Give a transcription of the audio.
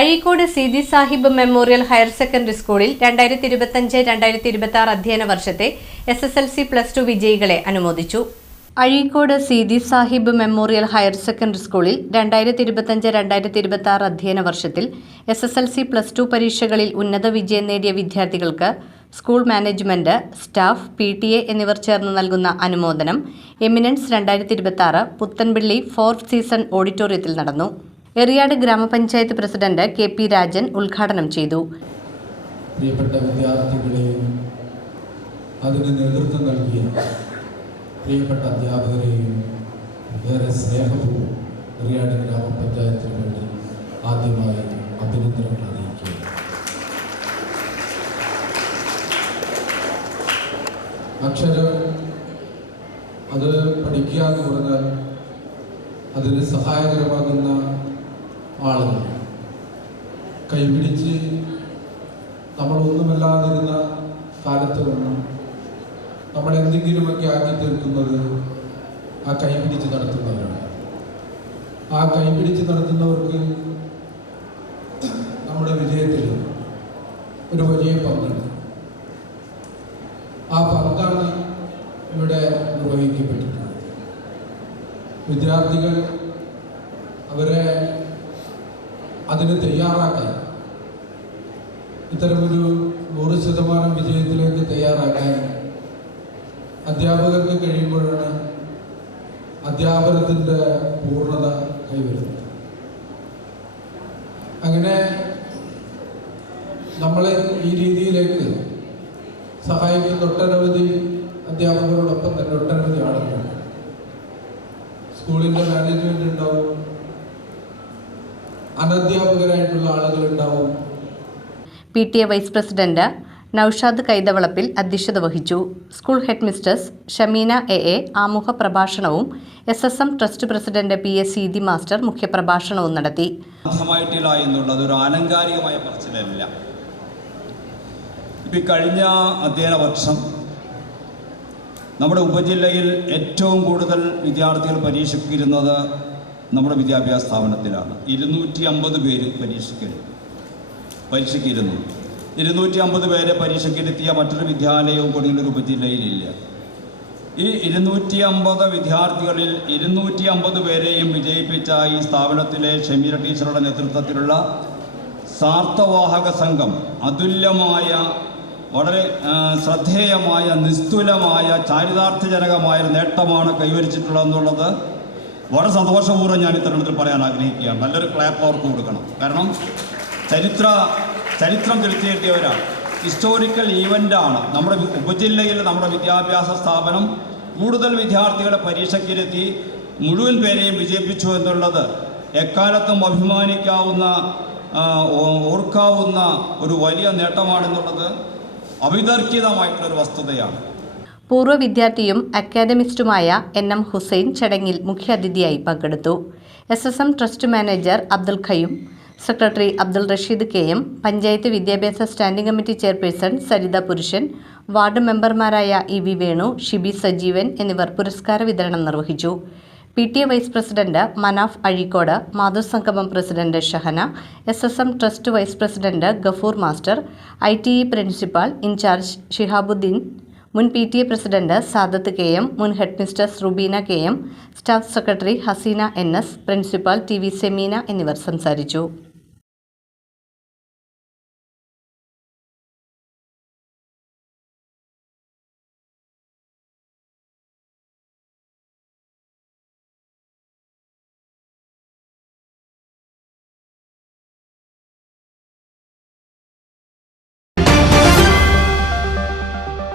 Azhikode Seethi Sahib memorial higher secondary സ്കൂളിൽ 2025-2026 അധ്യയന വർഷത്തെ SSLC +2 വിജയികളെ അനുമോദിച്ചു. Azhikode Seethi Sahib memorial higher secondary സ്കൂളിൽ 2025-2026 അധ്യയന വർഷത്തിൽ SSLC +2 പരീക്ഷകളിൽ ഉന്നത വിജയം നേടിയ വിദ്യാർത്ഥികൾക്ക് സ്കൂൾ മാനേജ്മെന്റ്, സ്റ്റാഫ്, PTA എന്നിവർ ചേർന്ന് നൽകുന്ന അനുമോദനം എമിനൻസ് 2026 പുത്തൻപിള്ളി 4th സീസൺ ഓഡിറ്റോറിയത്തിൽ നടന്നു. എറിയാട് ഗ്രാമപഞ്ചായത്ത് പ്രസിഡന്റ് KP രാജൻ ഉദ്ഘാടനം ചെയ്തു. പ്രിയപ്പെട്ട വിദ്യാർത്ഥികളെയും അതിന് നേതൃത്വം നൽകിയ പ്രിയപ്പെട്ട അധ്യാപകരെയും ഏറെ സ്നേഹപൂർവ്വം എറിയാട് ഗ്രാമപഞ്ചായത്തിന് വേണ്ടി ആദ്യമായി അഭിനന്ദനങ്ങൾ അറിയിക്കുക. അക്ഷരം അത് പഠിക്കുക എന്ന് പറഞ്ഞാൽ അതിന് സഹായകരമാകുന്ന ആളുകൾ കൈപിടിച്ച് നമ്മളൊന്നുമല്ലാതിരുന്ന കാലത്ത് നിന്ന് നമ്മളെന്തെങ്കിലുമൊക്കെ ആക്കി തീർക്കുന്നത് ആ കൈപിടിച്ച് നടത്തുന്നവരാണ്. ആ കൈപിടിച്ച് നടത്തുന്നവർക്ക് നമ്മുടെ വിജയത്തിൽ ഒരു വലിയ പങ്കുണ്ട്. ആ പങ്കാണ് ഇവിടെ നിർവഹിക്കപ്പെട്ടിട്ടുള്ളത്. വിദ്യാർത്ഥികൾ അവരെ അതിന് തയ്യാറാക്കാൻ, ഇത്തരമൊരു 100% വിജയത്തിലേക്ക് തയ്യാറാക്കാൻ അധ്യാപകർക്ക് കഴിയുമ്പോഴാണ് അധ്യാപനത്തിൻ്റെ പൂർണ്ണത കൈവരുന്നത്. അങ്ങനെ നമ്മളെ ഈ രീതിയിലേക്ക് സഹായിക്കുന്ന ഒട്ടനവധി അധ്യാപകരോടൊപ്പം തന്നെ ഒട്ടനവധി ആളുകളുണ്ട്. സ്കൂളിൻ്റെ മാനേജ്മെന്റ് ഉണ്ടാവും, അനധ്യാപകരായിട്ടുള്ള ആളുകളുണ്ടാവും. PTA vice president Naushad Kaithavalappil അധ്യക്ഷത വഹിച്ചു. School head mistress Shameena AA ആമുഖ പ്രഭാഷണവും SSM trust president PS Seethi master മുഖ്യപ്രഭാഷണവും നടത്തി. എന്നുള്ളത് ഒരു ആലങ്കാരികമായ പറച്ചിലല്ല. ഇപ്പം കഴിഞ്ഞ അധ്യയന വർഷം നമ്മുടെ ഉപജില്ലയിൽ ഏറ്റവും കൂടുതൽ വിദ്യാർത്ഥികൾ പരീക്ഷയ്ക്കിരുന്നത് നമ്മുടെ വിദ്യാഭ്യാസ സ്ഥാപനത്തിലാണ്. 250 പേര് പരീക്ഷയ്ക്കിരുന്നു. 250 പേരെ പരീക്ഷയ്ക്കിരുത്തിയ മറ്റൊരു വിദ്യാലയവും കൊടുങ്ങല്ലൂർ ഉപജില്ലയിലില്ല. ഈ 250 വിദ്യാർത്ഥികളിൽ 250 പേരെയും വിജയിപ്പിച്ച ഈ സ്ഥാപനത്തിലെ ഷമീര ടീച്ചറുടെ നേതൃത്വത്തിലുള്ള സാർത്ഥവാഹക സംഘം അതുല്യമായ, വളരെ ശ്രദ്ധേയമായ, നിസ്തുലമായ, ചാരിതാർത്ഥ്യജനകമായ നേട്ടമാണ് കൈവരിച്ചിട്ടുള്ളതെന്നുള്ളത് വളരെ സന്തോഷപൂർവ്വം ഞാൻ ഇത്തരണത്തിൽ പറയാൻ ആഗ്രഹിക്കുകയാണ്. നല്ലൊരു ക്ലാപ്പ് അവർക്ക് കൊടുക്കണം. കാരണം ചരിത്രം തിരുത്തിയെത്തിയവരാണ്. ഹിസ്റ്റോറിക്കൽ ഈവൻ്റാണ്. നമ്മുടെ ഉപജില്ലയിൽ നമ്മുടെ വിദ്യാഭ്യാസ സ്ഥാപനം കൂടുതൽ വിദ്യാർത്ഥികളെ പരീക്ഷയ്ക്കിരുത്തി മുഴുവൻ പേരെയും വിജയിപ്പിച്ചു എന്നുള്ളത് എക്കാലത്തും അഭിമാനിക്കാവുന്ന, ഓർക്കാവുന്ന ഒരു വലിയ നേട്ടമാണെന്നുള്ളത് അവിതർക്കിതമായിട്ടുള്ളൊരു വസ്തുതയാണ്. പൂർവ്വ വിദ്യാർത്ഥിയും അക്കാദമിസ്റ്റുമായ NM ഹുസൈൻ ചടങ്ങിൽ മുഖ്യാതിഥിയായി പങ്കെടുത്തു. SSM trust manager Abdul Qayyum, secretary Abdul Rasheed KM, panchayat വിദ്യാഭ്യാസ സ്റ്റാൻഡിംഗ് കമ്മിറ്റി ചെയർപേഴ്സൺ സരിത പുരുഷൻ, വാർഡ് മെമ്പർമാരായ EV വേണു, ഷിബി സജീവൻ എന്നിവർ പുരസ്കാര വിതരണം നിർവഹിച്ചു. PTA vice president Manaf Azhikode, മാതൃസംഗമം president Shahana, SSM trust vice president Gafoor master, ITE principal in charge Shihabuddeen, മുൻ PTA പ്രസിഡന്റ് സാദത്ത് KM, മുൻ head mistress Rubeena KM, staff secretary Haseena NS, principal TV Semeena എന്നിവർ സംസാരിച്ചു.